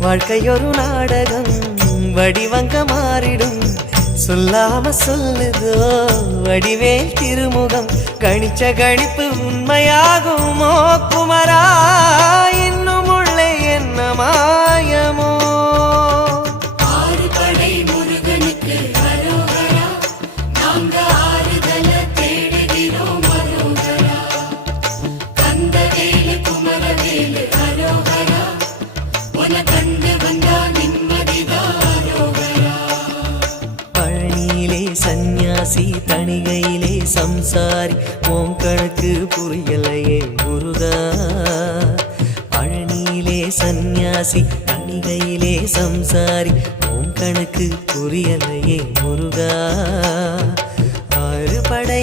வாழ்க்கையொரு நாடகம் வடிவங்க மாறிடும் சொல்லாம சொல்லுதோ வடிவேல் திருமுகம் கணிச்ச கணிப்பு உண்மையாகுமோ குமரா இன்னும் உள்ளே என்ன மாயமோ சந்நியாசி தணிகையிலே சம்சாரி ஓம் கணக்கு புரியலையே முருகா பழனியிலே சந்நியாசி தணிகையிலே சம்சாரி கணக்கு புரியலையே முருகா ஆறு படை